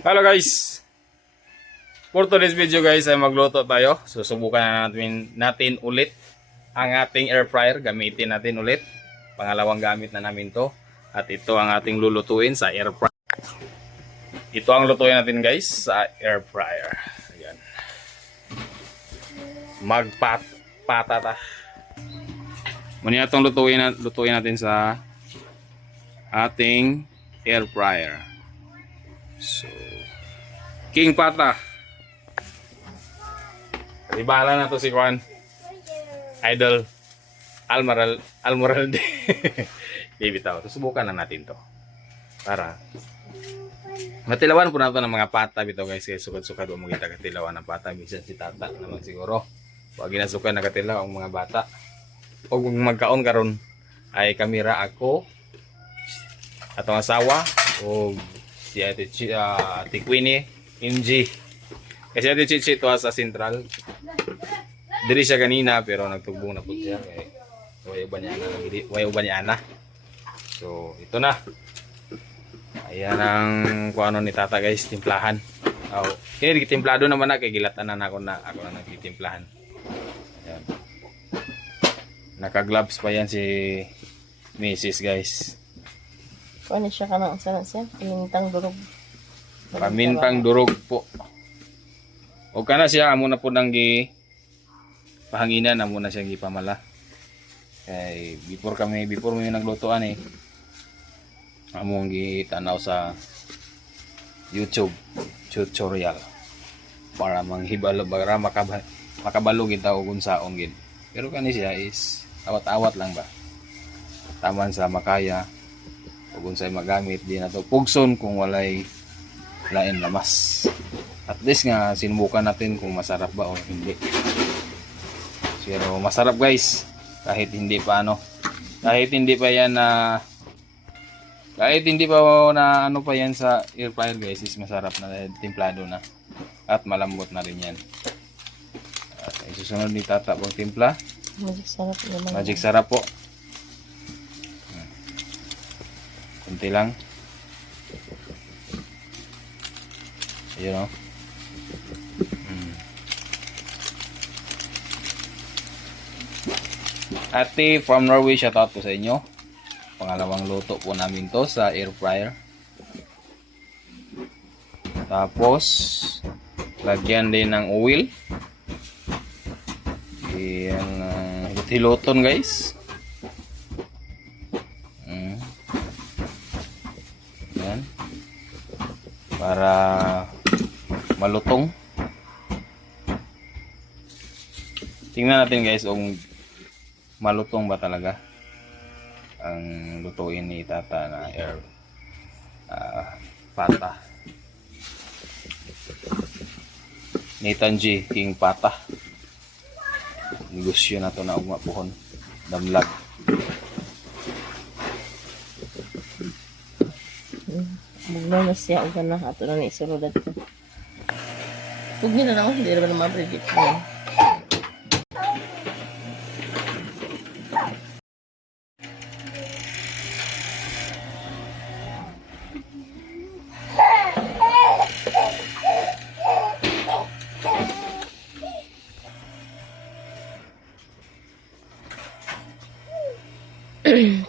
Hello guys! For today's video guys ay magluto tayo. Susubukan na natin ulit ang ating air fryer. Gamitin natin ulit. Pangalawang gamit na namin to. At ito ang ating lulutuin sa air fryer. Ito ang lutuin natin guys sa air fryer. Ayan. Magpatata. Muna itong lutuin natin sa ating air fryer. So, King Pata. Ribala na to si Juan. Idol Almoral de. Bibitaw. Susubukan na natin to. Para matilawan po natin ng mga pata bitaw guys. Kaya sukad-sukad o magkita katilawan ng pata. Bisan si tata naman siguro. Huwag ginasukan na katilaw ang mga bata. O kung magkaon karon ay kamera ako atong asawa o si Ate Queenie MG. Kasi Ate Chichi ito sa Central. Diri siya kanina pero nagtugbong na po siya. Kaya wayo ba niya na. So ito na. Ayan ang kung ano ni tata guys. Timplahan. Okay, timplado naman na. Kaya gilatan na ako na nagtitimplahan. Ayan. Naka-gloves pa yan si Mrs. guys. Ano siya ka na sana siya? Pamintang durog. Pamintang durog po. O kana siya amo na po nang pahanginan amo na siya gipamala. Kay before mo naglutoan amo ang gitanaw sa YouTube tutorial para manghibalo para makabalo gid ta og unsaon gid. Pero kani siya is awat-awat lang ba. Taman sa makaya ug unsay magamit di na to pugson kung walay lain lamas. At least nga sinubukan natin kung masarap ba o hindi. Pero masarap guys kahit hindi pa kahit hindi pa yan ano pa yan sa air fryer guys is masarap na timplado na at malambot na rin yan. At isusunod ni tata pong timpla. Magic sarap naman. Magic sarap po. Kunti lang. Ayun o. Ate from Norway, shoutout po sa inyo. Pangalawang luto po namin to sa air fryer. Tapos lagyan din ng oil. Yan hiloton guys. Yan. Para malutong. Tingnan natin guys kung malutong ba talaga ang lutuin ni tata na air pata. Nathan G. King Pata. Negosyo na to na ugma pohon. Damlag. Bugnaw na siya o gana. Ato na isulod at ito. Huwag nyo na lang. Hindi naman naman predict mo.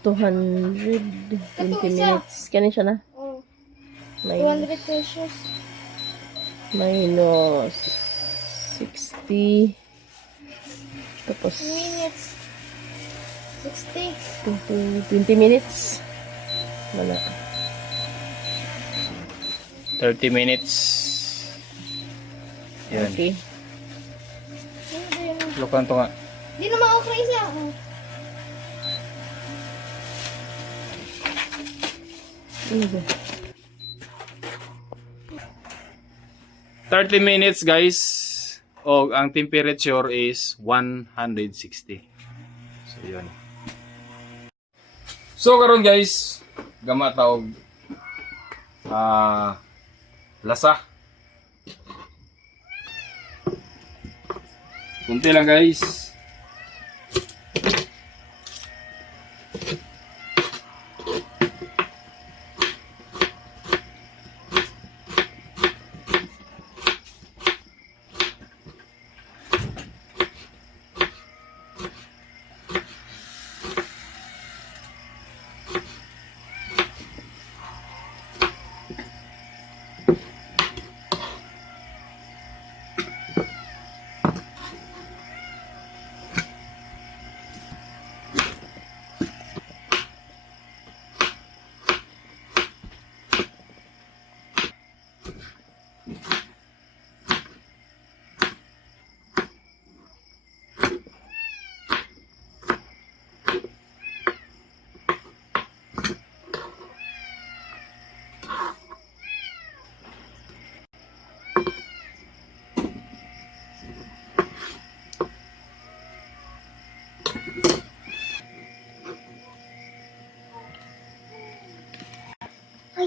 $220 minutes. Kanin siya na? $200 pesos. Minus 60. Tapos Minutes. 60. 20 minutes. Wala. 30 minutes. Yan. Okay. Lukan to nga. Di naman okra isa. 30 minutes guys. O ang temperature is 160. So yun. So karon guys, gama tawag lasa. Kunti lang guys.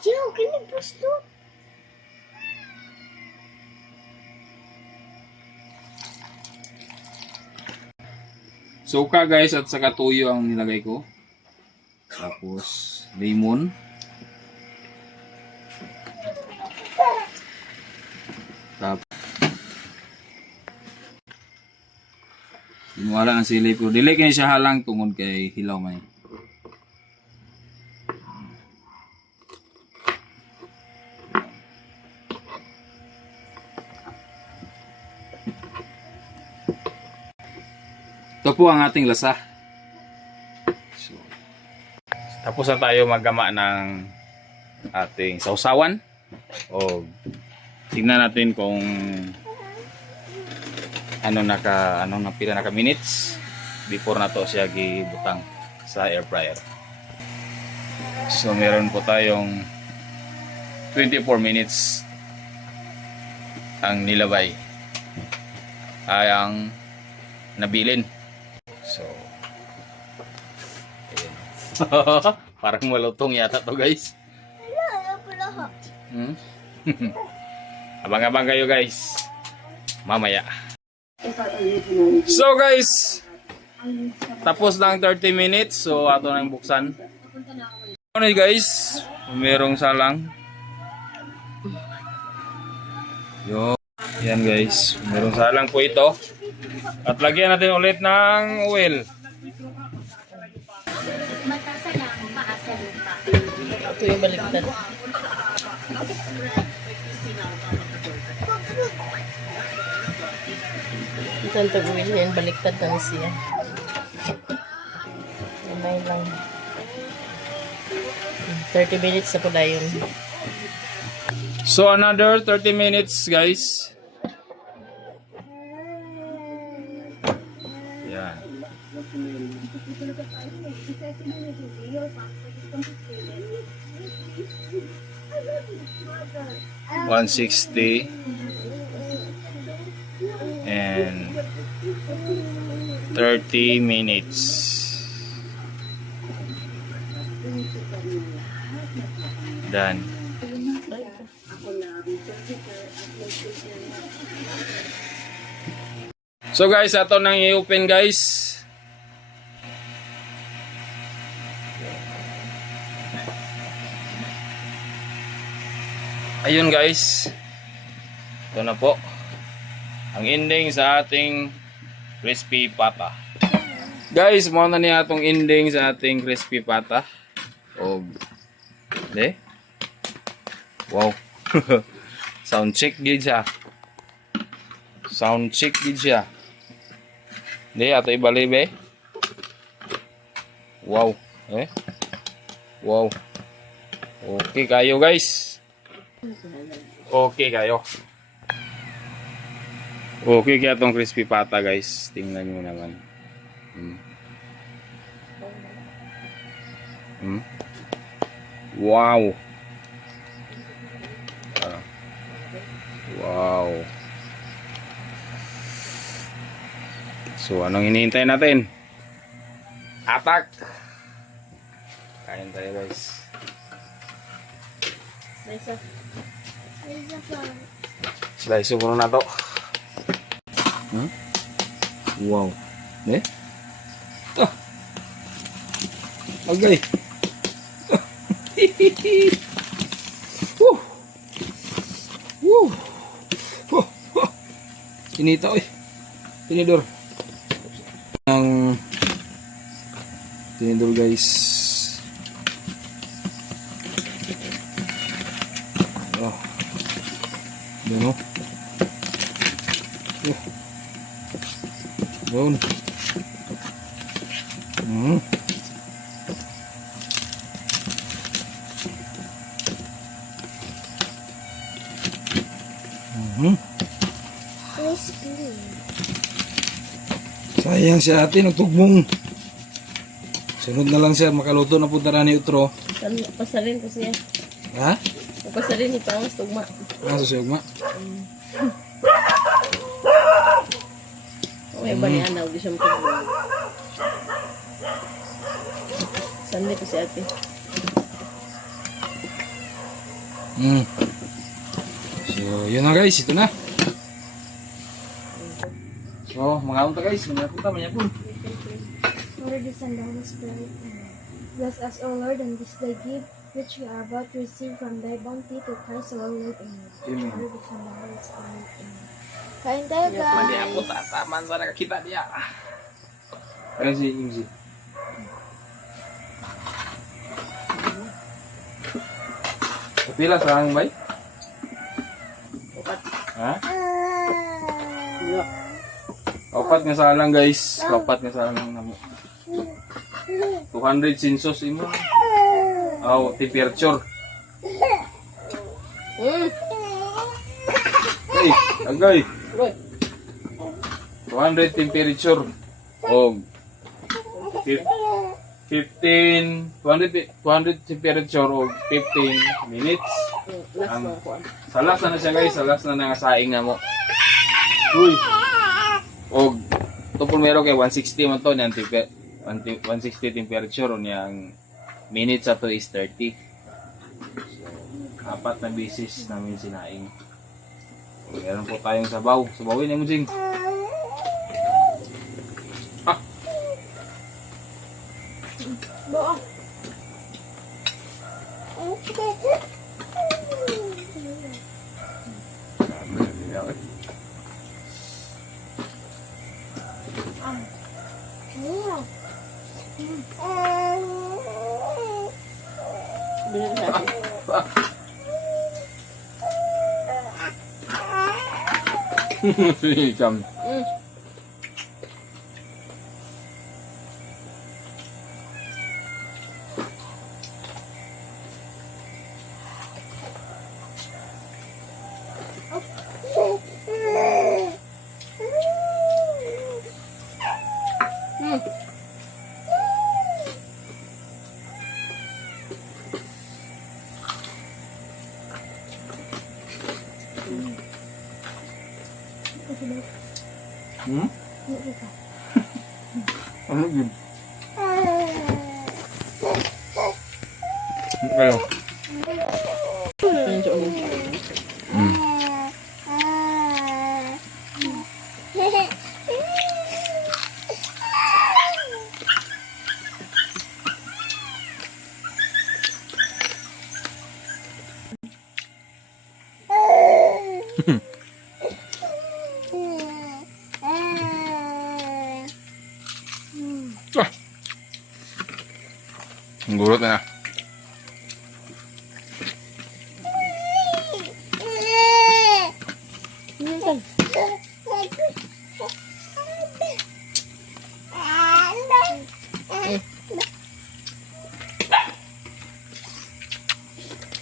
Ayaw, kinipusto. Suka guys at saka tuyo ang nilagay ko. Tapos lemon. Tapos wala ang sili pero dili kini siya halang tungod kay hilaw man. Ito po ang ating lasa. So, tapos na tayo maggama ng ating sausawan. O tingnan natin kung pila naka minutes before na to siya gibutang sa air fryer. So meron po tayong 24 minutes ang nilabay ay ang nabilin. So, ayan. Parang malutong yata to guys. Ayaw pala ha. Hmm? Abang-abang kayo guys. Mamaya. So guys, tapos lang 30 minutes. So ato nang buksan. Ano guys? Merong salang. Yan guys. Merong salang po ito. At lagyan natin ulit ng oil. Ito yung baliktad. Ito ang tag-uwi niya yung baliktad na siya. Gamay lang. 30 minutes na po na yun. So another 30 minutes guys. Yan. $160 and 30 minutes. Done. So guys, ato nang i-open guys. Ayun guys. Ito na po. Ang ending sa ating crispy pata. Guys, mo na niya atong ending sa ating crispy pata. O de. Wow. Sound check gid siya. Sound check gid siya. De ato ibalibe. Wow. Wow. Okay kayo guys. Okay kayo. Okay kaya tong crispy pata guys. Tingnan nyo naman. Wow. Wow. So anong hinihintay natin? Atak. Kain tayo guys. Slice mo na to. Wow. Okay. Kinita oy. Tinidor. Ang tinidor guys. Oh. Yan o. Yun. Crispy. Sayang si ate, nagtugmong. Sunod na lang siya, makaluto na punta na ni Utro. Pasalin ko siya. Ha? Pasalin ito ang stugma. Susuyog ma? May banianaw, di siya matugma. Sandi ko si ate. Mm. So, yun na guys, ito na. So, mga unta guys, manyapon. Lord, the Son, the Holy Spirit. Bless us, O Lord, and this thy gift, which we are about to receive from thy bounty to Christ our Lord. Amen. Amen. Lord, the Son, the Holy Spirit. Amen. Kain tayo, Mandi guys. ako tataman sa nakakita niya. Ayun si Imzi. Pila sa ang bay? Upat. Ha? Wala. Kapat nga sa lang guys. Kapat nga sa lang namo. 200 sinsos imo. Aw, temperature. Hey, agay. Uy. 200 temperature. Og 200 temperature og 15 minutes. Last Ang- na ako. Sa last na siya guys, sa last na nangasaing na mo. Uy. Og tupol meron kay 160 man to niyang 160 temperature niyang minutes ato is 30. So, apat na bisis namin sinaing. So, meron po tayong sabaw. Sabawin yung jing. Doa. Bilhin sa akin. Jam. Hmm? Ano yun? Ano? Ayun, siya ulit. Hmm. Ang gulot na.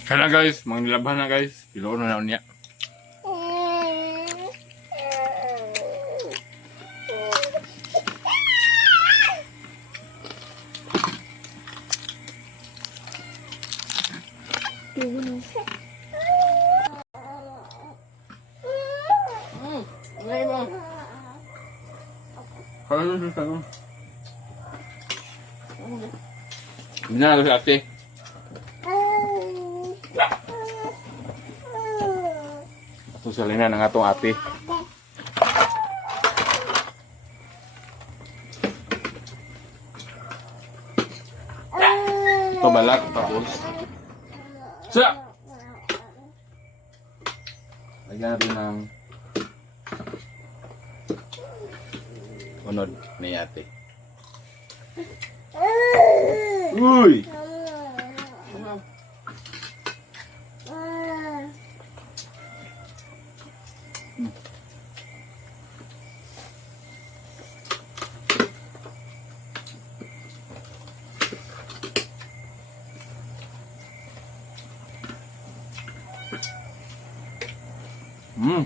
Kaya na guys, mga nilaban na guys. Piloon na na niya. Ngay mo. Binala si ate. Ito sa lina ng atong ate. Ito balat tapos. Sa! Lagyan natin ng unod ni ate. Uy! Mm.